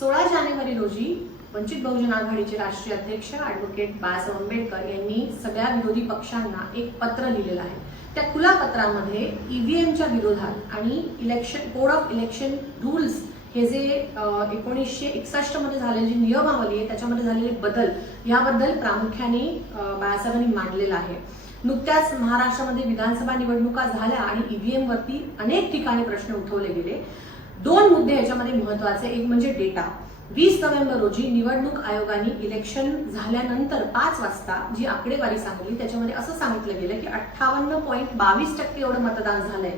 सोळा जानेवारी रोजी वंचित बहुजन आघाडीचे राष्ट्रीय अध्यक्ष ॲडव्होकेट बाळासाहेब आंबेडकर यांनी सगळ्या विरोधी पक्षांना एक पत्र लिहिलेलं आहे त्या खुला पत्रामध्ये ईव्हीएमच्या e विरोधात आणि election code of election rules हे जे एकोणीसशे एकसष्टमध्ये झालेले जी नियमावली आहे त्याच्यामध्ये झालेले बदल याबद्दल प्रामुख्याने बाळासाहेबांनी मांडलेला आहे नुकत्याच महाराष्ट्रामध्ये विधानसभा निवडणुका झाल्या आणि e वरती अनेक ठिकाणी प्रश्न उठवले गेले दोन मुद्दे याच्यामध्ये महत्वाचे एक म्हणजे डेटा वीस नोव्हेंबर रोजी निवडणूक आयोगाने इलेक्शन झाल्यानंतर पाच वाजता जी आकडेवारी सांगली त्याच्यामध्ये असं सांगितलं गेलं की अठ्ठावन्न पॉईंट बावीस टक्के एवढं मतदान झालंय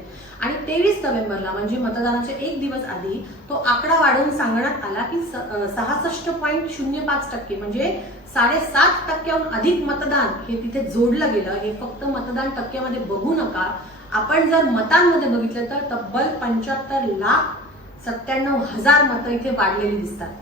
आणि तेवीस नोव्हेंबरला म्हणजे मतदानाच्या एक दिवस आधी तो आकडा वाढवून सांगण्यात आला की सहासष्ट पॉईंट शून्य पाच टक्के म्हणजे साडेसात टक्क्याहून अधिक मतदान हे तिथे जोडलं गेलं हे फक्त मतदान टक्क्यामध्ये बघू नका आपण जर मतांमध्ये बघितलं तर तब्बल पंच्याहत्तर लाख सत्त्याण्णव हजार मतं इथे वाढलेली दिसतात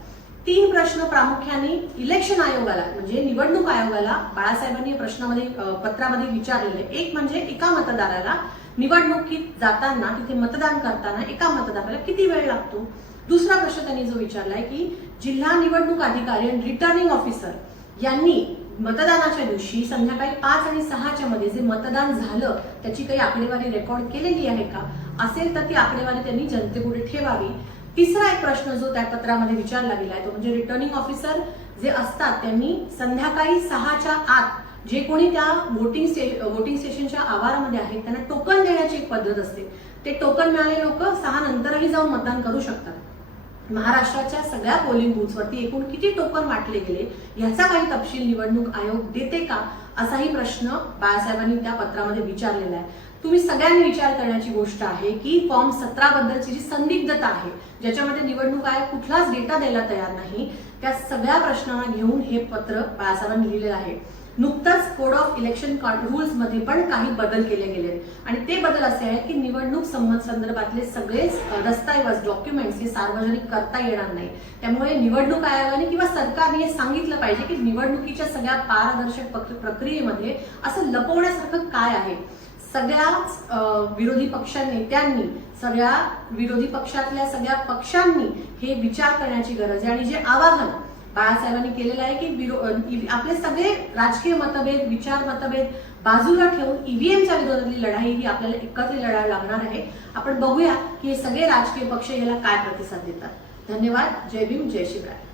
तीन प्रश्न प्रामुख्याने इलेक्शन आयोगाला म्हणजे निवडणूक आयोगाला बाळासाहेबांनी प्रश्नामध्ये पत्रामध्ये विचारलेले एक म्हणजे एका मतदाराला निवडणुकीत जाताना तिथे मतदान करताना एका मतदाराला किती वेळ लागतो दुसरा प्रश्न त्यांनी जो विचारलाय की जिल्हा निवडणूक अधिकारी आणि रिटर्निंग ऑफिसर यांनी मतदानाच्या दिवशी संध्याकाळी पाच आणि सहाच्या मध्ये जे मतदान झालं त्याची काही आकडेवारी रेकॉर्ड केलेली आहे का असेल तर ती आकडेवारी त्यांनी जनतेपुढे ठेवावी तिसरा एक प्रश्न जो त्या पत्रामध्ये विचारला गेलाय तो म्हणजे रिटर्निंग ऑफिसर जे असतात त्यांनी संध्याकाळी सहाच्या आत जे कोणी त्या व्होटिंग व्होटिंग स्टेशनच्या आवारामध्ये आहेत त्यांना टोकन देण्याची एक पद्धत असते ते टोकन मिळाले लोक सहा नंतरही जाऊन मतदान करू शकतात महाराष्ट्राच्या सगळ्या पोलिंग वरती एकूण किती टोकन वाटले गेले याचा काही तपशील निवडणूक आयोग देते का असाही प्रश्न बाळासाहेबांनी त्या पत्रामध्ये विचारलेला आहे तुम्ही सगळ्यांनी विचार करण्याची गोष्ट आहे की फॉर्म सतरा बद्दलची जी संदिग्धता आहे ज्याच्यामध्ये निवडणूक आहे कुठलाच डेटा द्यायला तयार नाही त्या सगळ्या प्रश्नांना घेऊन हे पत्र बाळासाहेबांनी लिहिलेलं आहे नुकताच कोड ऑफ इलेक्शन रूल्स मध्ये पण काही बदल केले गेले आणि ते बदल असे आहेत की निवडणूक संबंध संदर्भातले सगळे दस्तऐवज डॉक्युमेंट्स हे सार्वजनिक करता येणार नाही त्यामुळे निवडणूक आयोगाने किंवा सरकारने हे सांगितलं पाहिजे की निवडणुकीच्या सगळ्या पारदर्शक प्रक्रियेमध्ये असं लपवण्यासारखं काय आहे सगळ्याच विरोधी पक्ष नेत्यांनी सगळ्या विरोधी पक्षातल्या सगळ्या पक्षांनी हे विचार करण्याची गरज आहे आणि जे आवाहन बाळासाहेबांनी केलेलं आहे की आपले सगळे राजकीय मतभेद विचार मतभेद बाजूला ठेवून ईव्हीएमच्या विरोधातली लढाई ही आपल्याला एकत्र लढायला लागणार आहे आपण बघूया की हे सगळे राजकीय पक्ष याला काय प्रतिसाद देतात धन्यवाद जय भीम जय शिवराय